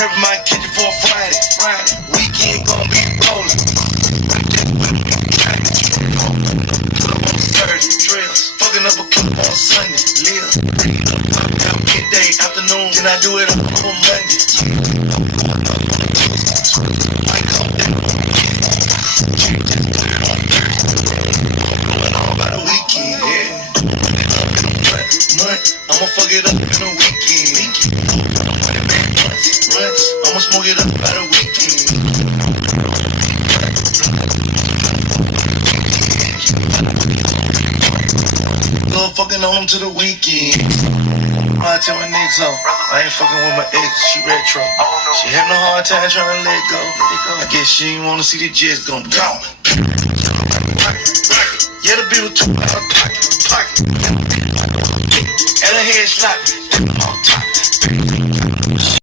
crib, might catch it for a Friday. Weekend gon' be rollin'. Put up on Thursday, drills. Fucking up a club on Sunday, live. Midday, afternoon, then I do it on Monday. I come down. Going on by the weekend, yeah. Month, I'ma fuck it up in the weekend. Months, I'ma smoke it up by the weekend. Go fucking on them to the weekend. I tell my niggas off, I ain't fucking with my ex, she retro. She having a hard time trying to let go. I guess she ain't wanna see the jets gon' go. Yeah, the bill too out of pocket. And her head sloppy, on top.